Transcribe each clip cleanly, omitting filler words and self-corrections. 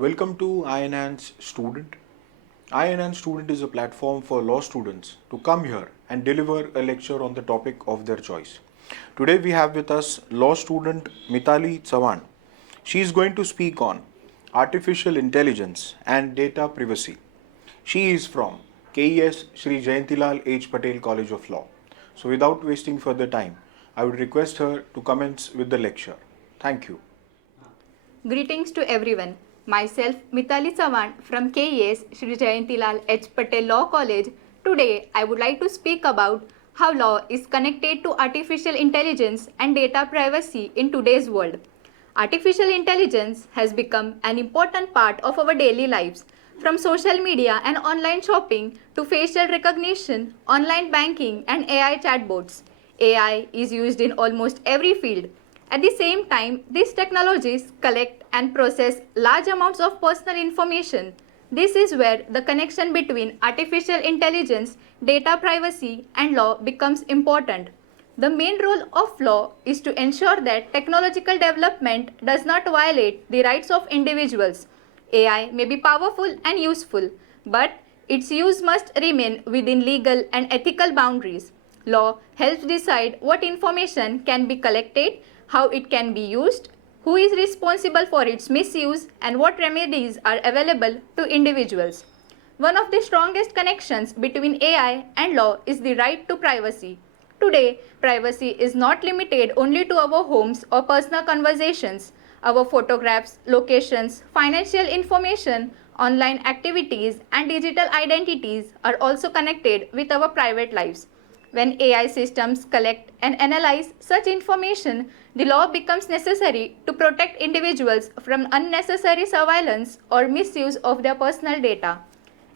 Welcome to iEnhance Student. iEnhance Student is a platform for law students to come here and deliver a lecture on the topic of their choice. Today we have with us law student Mitali Chavan. She is going to speak on artificial intelligence and data privacy. She is from KES Shri Jayantilal H. Patel College of Law. So without wasting further time, I would request her to commence with the lecture. Thank you. Greetings to everyone. Myself Mitali Chavan from KES Shri Jayantilal H. Patel Law College. Today I would like to speak about how law is connected to artificial intelligence and data privacy in today's world. Artificial intelligence has become an important part of our daily lives. From social media and online shopping to facial recognition, online banking and AI chatbots, AI is used in almost every field. At the same time, these technologies collect and process large amounts of personal information. This is where the connection between artificial intelligence, data privacy, and law becomes important. The main role of law is to ensure that technological development does not violate the rights of individuals. AI may be powerful and useful, but its use must remain within legal and ethical boundaries. Law helps decide what information can be collected, how it can be used, who is responsible for its misuse, and what remedies are available to individuals. One of the strongest connections between AI and law is the right to privacy. Today, privacy is not limited only to our homes or personal conversations. Our photographs, locations, financial information, online activities, and digital identities are also connected with our private lives. When AI systems collect and analyze such information, the law becomes necessary to protect individuals from unnecessary surveillance or misuse of their personal data.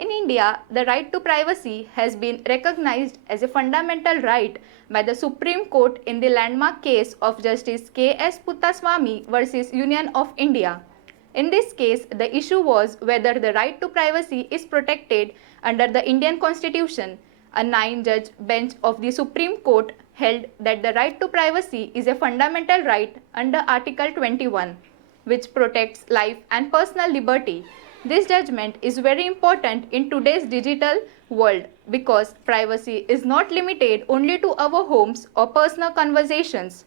In India, the right to privacy has been recognized as a fundamental right by the Supreme Court in the landmark case of Justice K.S. Puttaswamy versus Union of India. In this case, the issue was whether the right to privacy is protected under the Indian Constitution. A 9-judge bench of the Supreme Court held that the right to privacy is a fundamental right under Article 21, which protects life and personal liberty. This judgment is very important in today's digital world because privacy is not limited only to our homes or personal conversations.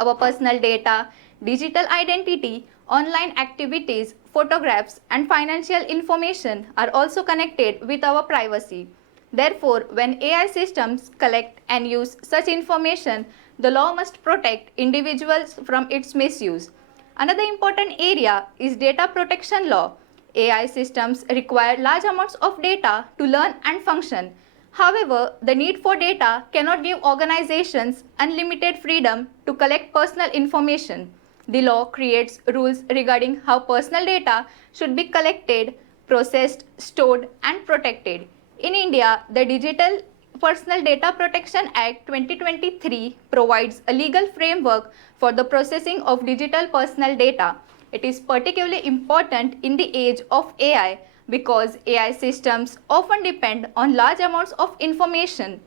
Our personal data, digital identity, online activities, photographs, and financial information are also connected with our privacy. Therefore, when AI systems collect and use such information, the law must protect individuals from its misuse. Another important area is data protection law. AI systems require large amounts of data to learn and function. However, the need for data cannot give organizations unlimited freedom to collect personal information. The law creates rules regarding how personal data should be collected, processed, stored, and protected. In India, the Digital Personal Data Protection Act 2023 provides a legal framework for the processing of digital personal data. It is particularly important in the age of AI because AI systems often depend on large amounts of information.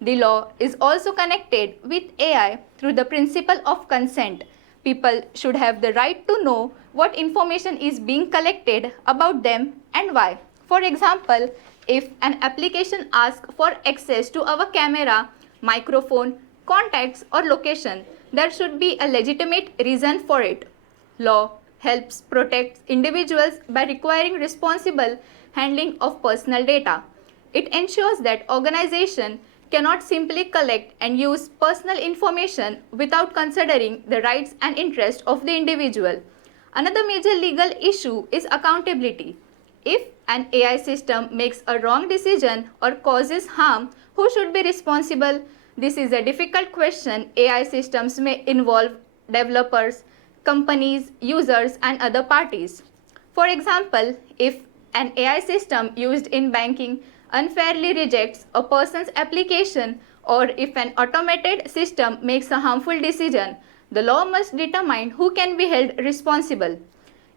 The law is also connected with AI through the principle of consent. People should have the right to know what information is being collected about them and why. For example, if an application asks for access to our camera, microphone, contacts, or location, there should be a legitimate reason for it. Law helps protect individuals by requiring responsible handling of personal data. It ensures that organizations cannot simply collect and use personal information without considering the rights and interests of the individual. Another major legal issue is accountability. If an AI system makes a wrong decision or causes harm, who should be responsible? This is a difficult question. AI systems may involve developers, companies, users, and other parties. For example, if an AI system used in banking unfairly rejects a person's application, or if an automated system makes a harmful decision, the law must determine who can be held responsible.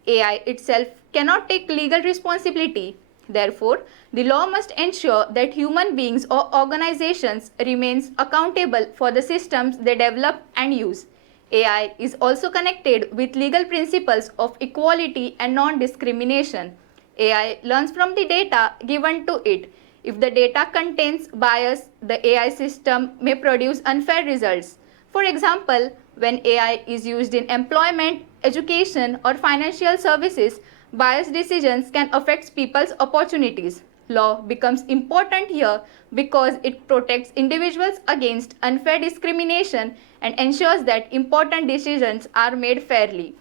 AI itself cannot take legal responsibility. Therefore, the law must ensure that human beings or organizations remains accountable for the systems they develop and use. AI is also connected with legal principles of equality and non-discrimination. AI learns from the data given to it. If the data contains bias, the AI system may produce unfair results. For example, when AI is used in employment, education, or financial services, biased decisions can affect people's opportunities. Law becomes important here because it protects individuals against unfair discrimination and ensures that important decisions are made fairly.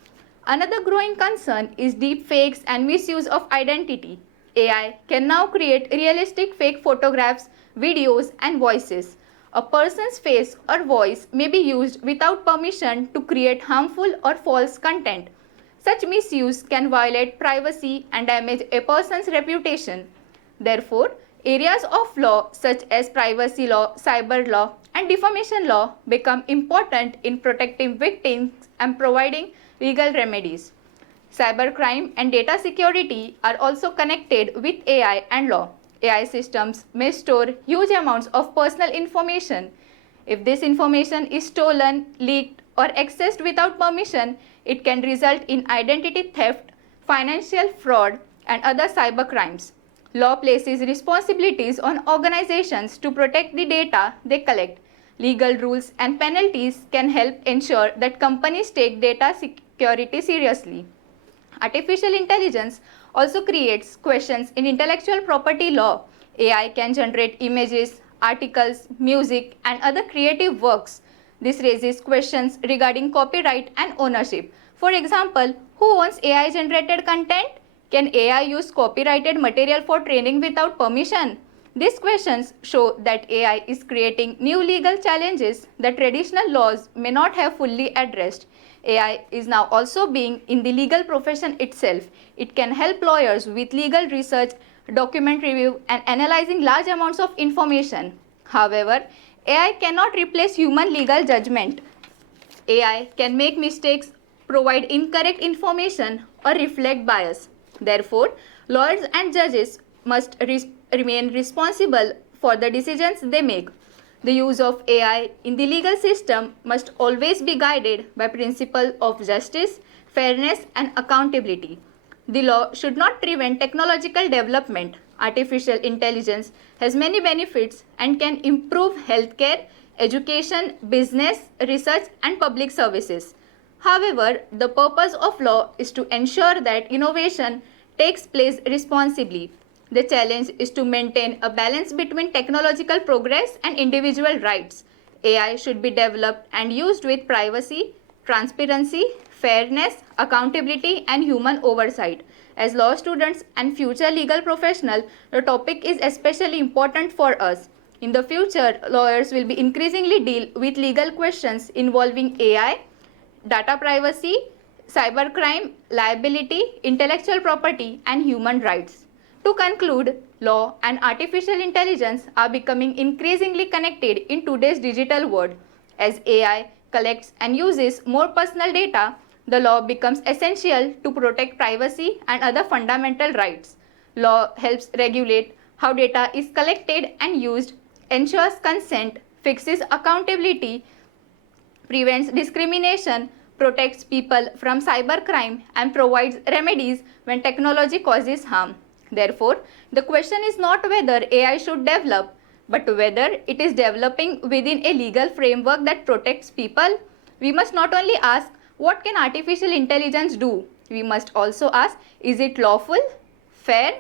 Another growing concern is deepfakes and misuse of identity. AI can now create realistic fake photographs, videos, and voices. A person's face or voice may be used without permission to create harmful or false content. Such misuse can violate privacy and damage a person's reputation. Therefore, areas of law such as privacy law, cyber law, and defamation law become important in protecting victims and providing legal remedies. Cybercrime and data security are also connected with AI and law. AI systems may store huge amounts of personal information. If this information is stolen, leaked, or accessed without permission, it can result in identity theft, financial fraud, and other cybercrimes. Law places responsibilities on organizations to protect the data they collect. Legal rules and penalties can help ensure that companies take data security seriously. Artificial intelligence also creates questions in intellectual property law. AI can generate images, articles, music, and other creative works. This raises questions regarding copyright and ownership. For example, who owns AI generated content? Can AI use copyrighted material for training without permission? These questions show that AI is creating new legal challenges that traditional laws may not have fully addressed. AI is now also being in the legal profession itself. It can help lawyers with legal research, document review, and analyzing large amounts of information. However, AI cannot replace human legal judgment. AI can make mistakes, provide incorrect information, or reflect bias. Therefore, lawyers and judges must remain responsible for the decisions they make. The use of AI in the legal system must always be guided by principles of justice, fairness, and accountability. The law should not prevent technological development. Artificial intelligence has many benefits and can improve healthcare, education, business, research, and public services. However, the purpose of law is to ensure that innovation takes place responsibly. The challenge is to maintain a balance between technological progress and individual rights. AI should be developed and used with privacy, transparency, fairness, accountability, and human oversight. As law students and future legal professionals, the topic is especially important for us. In the future, lawyers will be increasingly deal with legal questions involving AI, data privacy, cybercrime, liability, intellectual property, and human rights. To conclude, law and artificial intelligence are becoming increasingly connected in today's digital world. As AI collects and uses more personal data, the law becomes essential to protect privacy and other fundamental rights. Law helps regulate how data is collected and used, ensures consent, fixes accountability, prevents discrimination, protects people from cybercrime, and provides remedies when technology causes harm. Therefore, the question is not whether AI should develop, but whether it is developing within a legal framework that protects people. We must not only ask, what can artificial intelligence do? We must also ask, is it lawful, fair,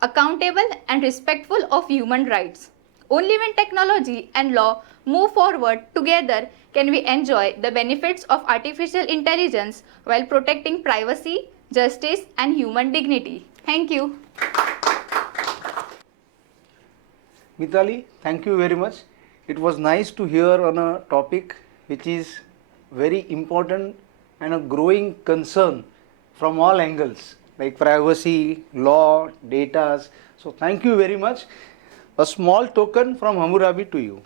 accountable, and respectful of human rights? Only when technology and law move forward together can we enjoy the benefits of artificial intelligence while protecting privacy, justice, and human dignity. Thank you. Mithali, thank you very much. It was nice to hear on a topic which is very important and a growing concern from all angles like privacy, law, data. So thank you very much. A small token from Hammurabi to you.